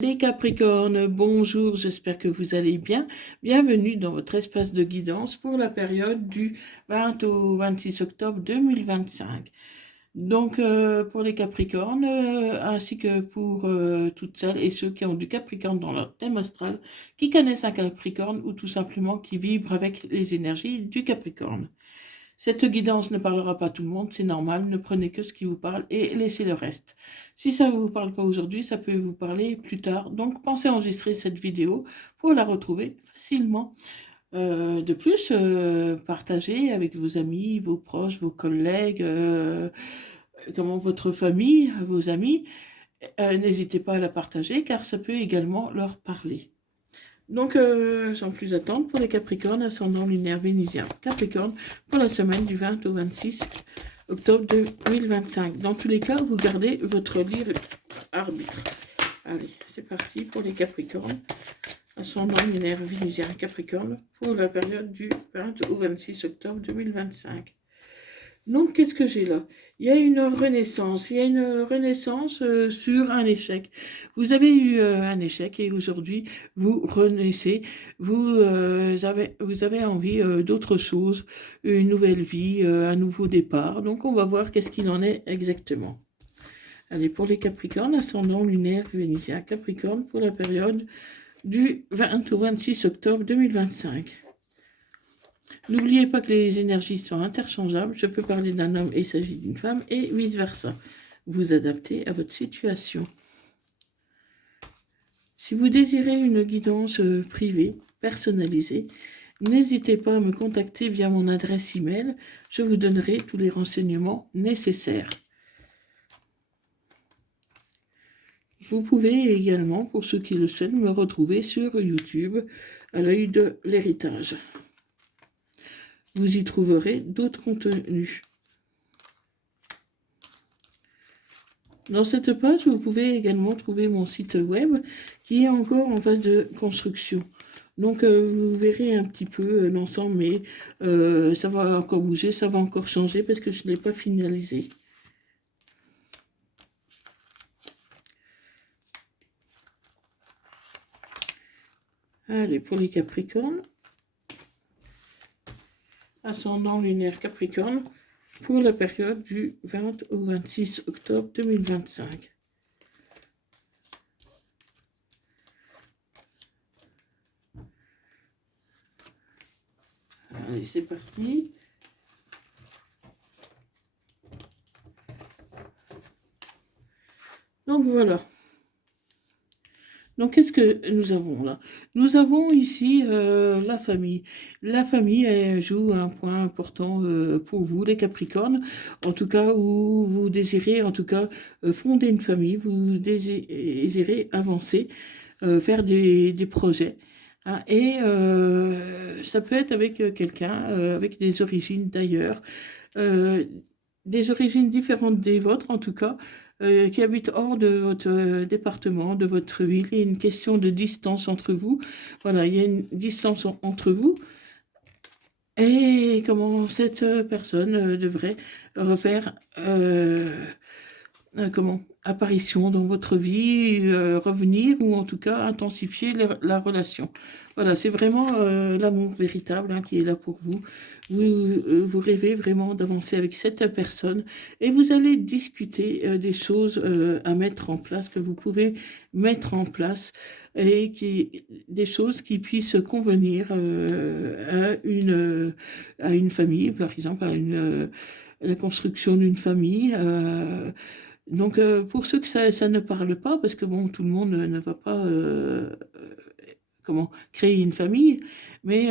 Les Capricornes, bonjour, j'espère que vous allez bien. Bienvenue dans votre espace de guidance pour la période du 20 au 26 octobre 2025. Donc, pour les Capricornes, ainsi que pour toutes celles et ceux qui ont du Capricorne dans leur thème astral, qui connaissent un Capricorne ou tout simplement qui vibrent avec les énergies du Capricorne. Cette guidance ne parlera pas à tout le monde, c'est normal, ne prenez que ce qui vous parle et laissez le reste. Si ça ne vous parle pas aujourd'hui, ça peut vous parler plus tard, donc pensez à enregistrer cette vidéo pour la retrouver facilement. De plus, partagez avec vos amis, vos proches, vos collègues, votre famille, vos amis. N'hésitez pas à la partager car ça peut également leur parler. Donc, sans plus attendre, pour les Capricornes, ascendant lunaire vénusien Capricorne, pour la semaine du 20 au 26 octobre 2025. Dans tous les cas, vous gardez votre libre arbitre. Allez, c'est parti pour les Capricornes, ascendant lunaire vénusien Capricorne, pour la période du 20 au 26 octobre 2025. Donc, qu'est-ce que j'ai là? Il y a une renaissance, sur un échec. Vous avez eu un échec et aujourd'hui, vous renaissez, vous avez envie d'autre chose, une nouvelle vie, un nouveau départ. Donc, on va voir qu'est-ce qu'il en est exactement. Allez, pour les Capricornes, ascendant lunaire vénusien Capricorne, pour la période du 20 au 26 octobre 2025. N'oubliez pas que les énergies sont interchangeables. Je peux parler d'un homme et il s'agit d'une femme et vice-versa. Vous adaptez à votre situation. Si vous désirez une guidance privée, personnalisée, n'hésitez pas à me contacter via mon adresse email. Je vous donnerai tous les renseignements nécessaires. Vous pouvez également, pour ceux qui le souhaitent, me retrouver sur YouTube à l'œil de l'héritage. Vous y trouverez d'autres contenus. Dans cette page, vous pouvez également trouver mon site web qui est encore en phase de construction. Donc, vous verrez un petit peu l'ensemble, mais ça va encore bouger, ça va encore changer parce que je ne l'ai pas finalisé. Allez, pour les Capricornes. Ascendant lunaire Capricorne, pour la période du 20 au 26 octobre 2025. Allez, c'est parti. Donc voilà. Donc, qu'est-ce que nous avons là? Nous avons ici la famille. La famille, elle joue un point important pour vous, les Capricornes. En tout cas, où vous désirez, en tout cas, fonder une famille, vous désirez avancer, faire des projets. Hein, et ça peut être avec quelqu'un, avec des origines d'ailleurs, des origines différentes des vôtres en tout cas, qui habite hors de votre département, de votre ville. Il y a une question de distance entre vous. Voilà, il y a une distance entre vous. Et comment cette personne devrait refaire apparition dans votre vie, revenir ou en tout cas intensifier la relation. Voilà, c'est vraiment l'amour véritable qui est là pour vous. Vous rêvez vraiment d'avancer avec cette personne et vous allez discuter des choses à mettre en place, que vous pouvez mettre en place et des choses qui puissent convenir à une famille, par exemple à la construction d'une famille. Donc, pour ceux que ça ne parle pas, parce que bon, tout le monde ne va pas créer une famille, mais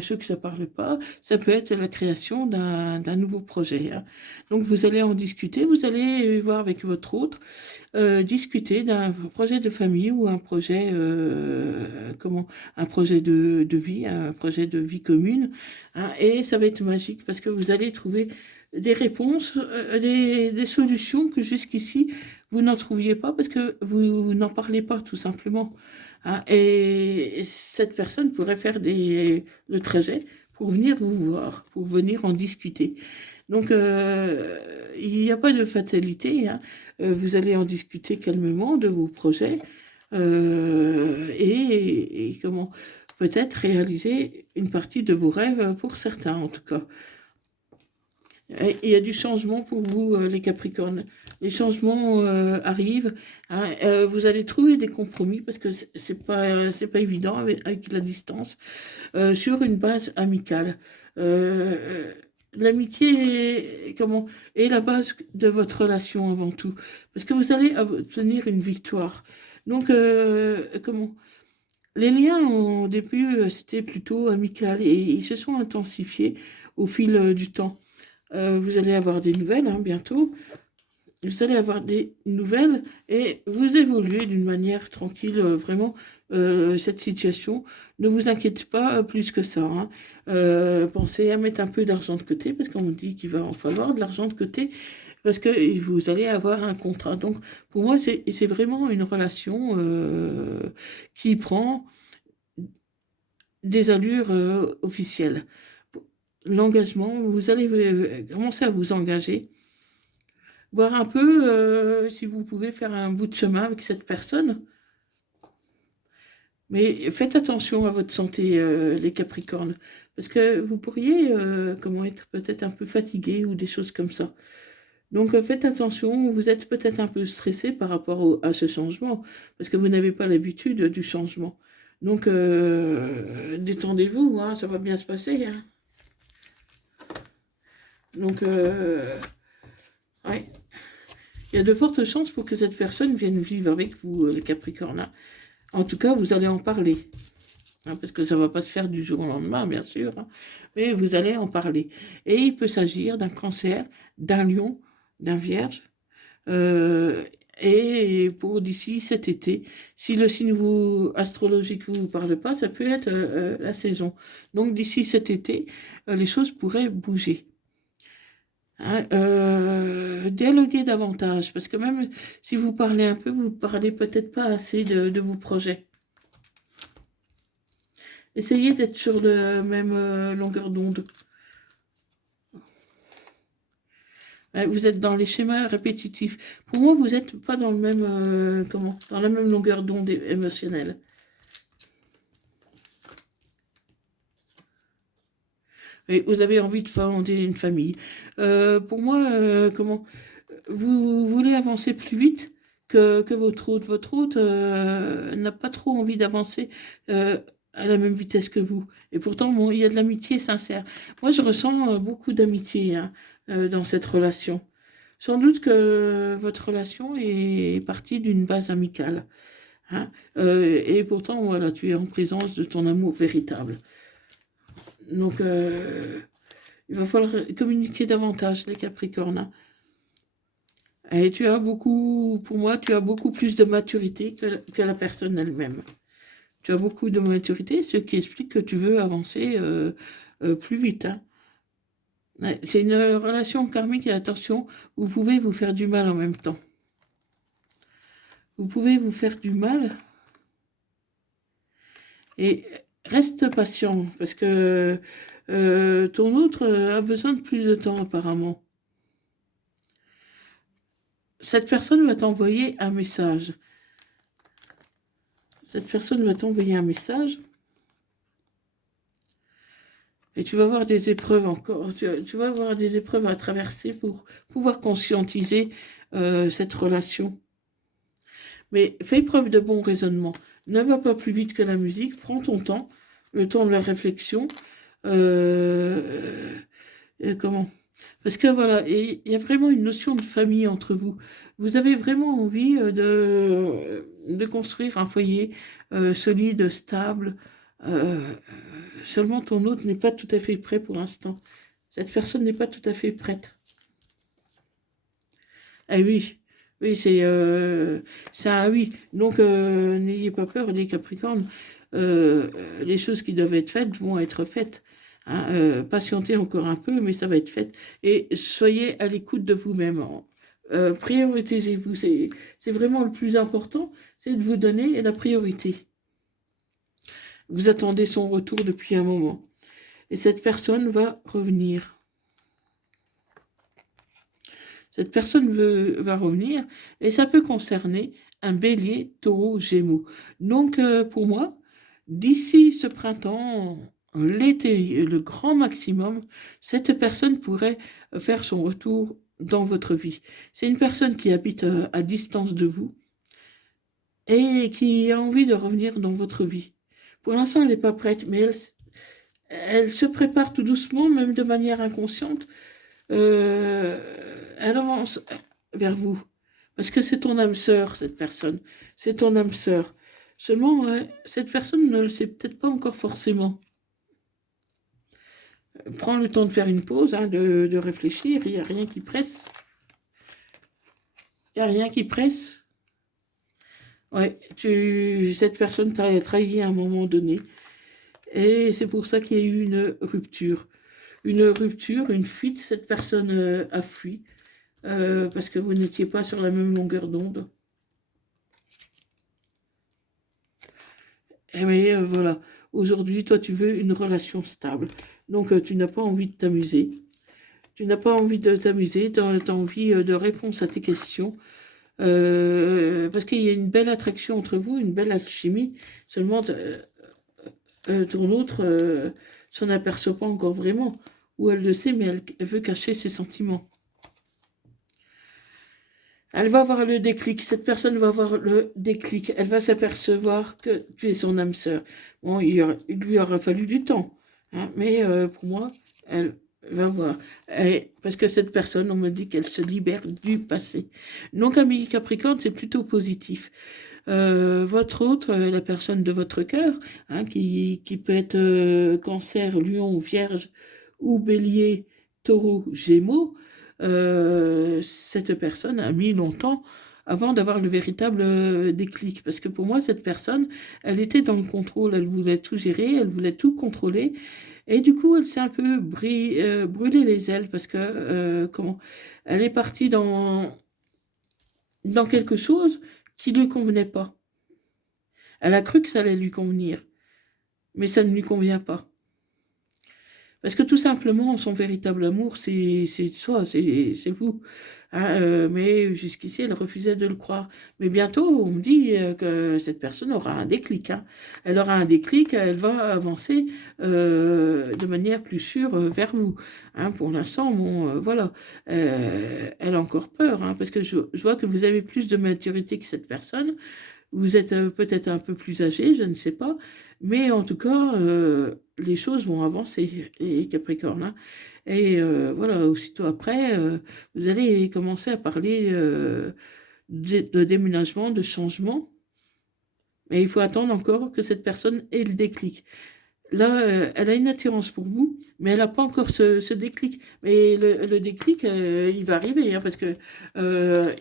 ceux que ça ne parle pas, ça peut être la création d'un nouveau projet. Hein. Donc, vous allez en discuter, vous allez voir avec votre autre, discuter d'un projet de famille ou un projet, un projet de vie, un projet de vie commune. Hein, et ça va être magique parce que vous allez trouver des réponses, des solutions que jusqu'ici, vous n'en trouviez pas parce que vous n'en parlez pas tout simplement. Hein. Et cette personne pourrait faire le trajet pour venir vous voir, pour venir en discuter. Donc, il n'y a pas de fatalité. Hein. Vous allez en discuter calmement de vos projets. et comment peut-être réaliser une partie de vos rêves pour certains en tout cas. Et il y a du changement pour vous, les Capricornes. Les changements arrivent. Hein, vous allez trouver des compromis parce que c'est pas évident avec la distance sur une base amicale. L'amitié est la base de votre relation avant tout parce que vous allez obtenir une victoire. Donc les liens au début c'était plutôt amical et ils se sont intensifiés au fil du temps. Vous allez avoir des nouvelles hein, bientôt. Vous allez avoir des nouvelles et vous évoluez d'une manière tranquille. Vraiment, cette situation ne vous inquiète pas plus que ça. Hein. Pensez à mettre un peu d'argent de côté parce qu'on me dit qu'il va en falloir de l'argent de côté parce que vous allez avoir un contrat. Donc, pour moi, c'est vraiment une relation qui prend des allures officielles. L'engagement, vous allez commencer à vous engager, voir un peu si vous pouvez faire un bout de chemin avec cette personne. Mais faites attention à votre santé, les Capricornes, parce que vous pourriez être peut-être un peu fatigué ou des choses comme ça. Donc faites attention, vous êtes peut-être un peu stressé par rapport à ce changement, parce que vous n'avez pas l'habitude du changement. Donc détendez-vous, hein, ça va bien se passer. Hein. Donc, ouais. Il y a de fortes chances pour que cette personne vienne vivre avec vous, les Capricornes. Hein. En tout cas, vous allez en parler. Hein, parce que ça ne va pas se faire du jour au lendemain, bien sûr. Hein, mais vous allez en parler. Et il peut s'agir d'un Cancer, d'un Lion, d'un Vierge. Et pour d'ici cet été, si le signe astrologique ne vous parle pas, ça peut être la saison. Donc d'ici cet été, les choses pourraient bouger. Hein, dialoguer davantage, parce que même si vous parlez un peu, vous parlez peut-être pas assez de vos projets. Essayez d'être sur la même longueur d'onde. Vous êtes dans les schémas répétitifs. Pour moi, vous n'êtes pas dans le même dans la même longueur d'onde émotionnelle. Et vous avez envie de fonder une famille. Pour moi, vous voulez avancer plus vite que votre hôte. Votre hôte n'a pas trop envie d'avancer à la même vitesse que vous. Et pourtant, bon, il y a de l'amitié sincère. Moi, je ressens beaucoup d'amitié hein, dans cette relation. Sans doute que votre relation est partie d'une base amicale. Hein, et pourtant, voilà, tu es en présence de ton amour véritable. Donc, il va falloir communiquer davantage, les Capricornes. Hein. Et pour moi, tu as beaucoup plus de maturité que la personne elle-même. Tu as beaucoup de maturité, ce qui explique que tu veux avancer plus vite. Hein. C'est une relation karmique et attention, vous pouvez vous faire du mal en même temps. Vous pouvez vous faire du mal et reste patient parce que ton autre a besoin de plus de temps apparemment. Cette personne va t'envoyer un message. Cette personne va t'envoyer un message. Et tu vas avoir des épreuves encore. Tu vas avoir des épreuves à traverser pour pouvoir conscientiser cette relation. Mais fais preuve de bon raisonnement. Ne va pas plus vite que la musique. Prends ton temps, le temps de la réflexion. Comment Parce que voilà, il y a vraiment une notion de famille entre vous. Vous avez vraiment envie de construire un foyer solide, stable. Seulement ton hôte n'est pas tout à fait prêt pour l'instant. Cette personne n'est pas tout à fait prête. Ah oui, oui, c'est un oui. Donc n'ayez pas peur, les Capricornes. Les choses qui doivent être faites vont être faites. Hein, patientez encore un peu, mais ça va être fait. Et soyez à l'écoute de vous-même. Priorisez-vous. C'est vraiment le plus important, c'est de vous donner la priorité. Vous attendez son retour depuis un moment. Et cette personne va revenir. Cette personne va revenir et ça peut concerner un bélier, taureau, gémeaux. Donc, pour moi, d'ici ce printemps, l'été, le grand maximum, cette personne pourrait faire son retour dans votre vie. C'est une personne qui habite à distance de vous et qui a envie de revenir dans votre vie. Pour l'instant, elle n'est pas prête, mais elle se prépare tout doucement, même de manière inconsciente. Euh, Elle avance vers vous. Parce que c'est ton âme sœur, cette personne. C'est ton âme sœur. Seulement, ouais, cette personne ne le sait peut-être pas encore forcément. Prends le temps de faire une pause, hein, de réfléchir. Il n'y a rien qui presse. Il n'y a rien qui presse. Ouais, cette personne t'a trahi à un moment donné. Et c'est pour ça qu'il y a eu une rupture. Une rupture, une fuite. Cette personne a fui. Parce que vous n'étiez pas sur la même longueur d'onde. Mais voilà, aujourd'hui, toi, tu veux une relation stable. Donc, tu n'as pas envie de t'amuser. Tu n'as pas envie de t'amuser, tu as envie de réponses à tes questions. Parce qu'il y a une belle attraction entre vous, une belle alchimie. Seulement, ton autre s'en aperçoit pas encore vraiment. Ou elle le sait, mais elle veut cacher ses sentiments. Elle va avoir le déclic, cette personne va avoir le déclic, elle va s'apercevoir que tu es son âme sœur. Bon, il lui aura fallu du temps, hein, mais pour moi, elle va voir. Parce que cette personne, on me dit qu'elle se libère du passé. Donc, ami Capricorne, c'est plutôt positif. Votre autre, la personne de votre cœur, hein, qui peut être Cancer, Lion, Vierge ou Bélier, Taureau, Gémeaux, cette personne a mis longtemps avant d'avoir le véritable déclic. Parce que pour moi, cette personne, elle était dans le contrôle, elle voulait tout gérer, elle voulait tout contrôler. Et du coup, elle s'est un peu brûlé les ailes parce que, comment, elle est partie dans quelque chose qui ne lui convenait pas. Elle a cru que ça allait lui convenir, mais ça ne lui convient pas. Parce que tout simplement, son véritable amour, c'est soi, c'est vous. Hein, mais jusqu'ici, elle refusait de le croire. Mais bientôt, on me dit que cette personne aura un déclic. Hein. Elle aura un déclic, elle va avancer de manière plus sûre vers vous. Hein, pour l'instant, bon, voilà. Elle a encore peur, hein, parce que je vois que vous avez plus de maturité que cette personne. Vous êtes peut-être un peu plus âgé, je ne sais pas, mais en tout cas, les choses vont avancer, les Capricornes. Hein. Et voilà, aussitôt après, vous allez commencer à parler de déménagement, de changement, mais il faut attendre encore que cette personne ait le déclic. Là, elle a une attirance pour vous, mais elle n'a pas encore ce déclic. Mais le déclic, il va arriver, hein, parce que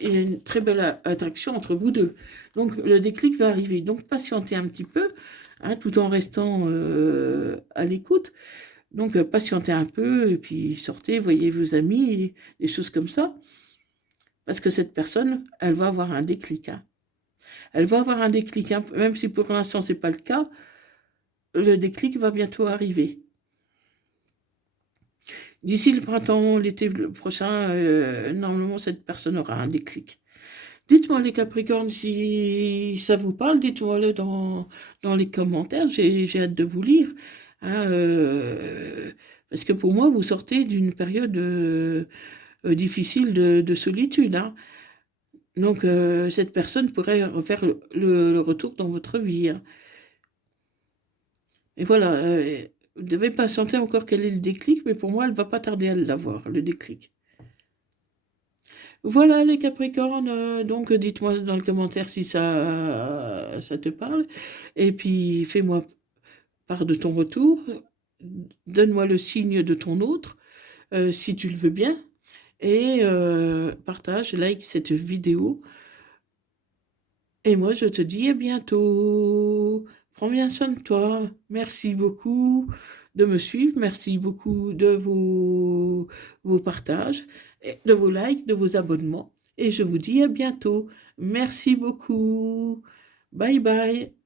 il y a une très belle attraction entre vous deux. Donc, le déclic va arriver. Donc, patientez un petit peu, hein, tout en restant à l'écoute. Donc, patientez un peu, et puis sortez, voyez vos amis, des choses comme ça. Parce que cette personne, elle va avoir un déclic. Hein. Elle va avoir un déclic, hein, même si pour l'instant, ce n'est pas le cas. Le déclic va bientôt arriver. D'ici le printemps, l'été prochain, normalement, cette personne aura un déclic. Dites-moi les Capricornes si ça vous parle, dites-moi-le dans les commentaires, j'ai hâte de vous lire. Hein, parce que pour moi, vous sortez d'une période difficile de solitude. Hein. Donc, cette personne pourrait refaire le retour dans votre vie. Hein. Et voilà, vous devez patienter encore quel est le déclic, mais pour moi, elle ne va pas tarder à l'avoir, le déclic. Voilà les Capricornes, donc dites-moi dans le commentaire si ça te parle. Et puis, fais-moi part de ton retour. Donne-moi le signe de ton autre, si tu le veux bien. Et partage, like cette vidéo. Et moi, je te dis à bientôt. Prends bien soin de toi. Merci beaucoup de me suivre. Merci beaucoup de vos partages, de vos likes, de vos abonnements. Et je vous dis à bientôt. Merci beaucoup. Bye bye.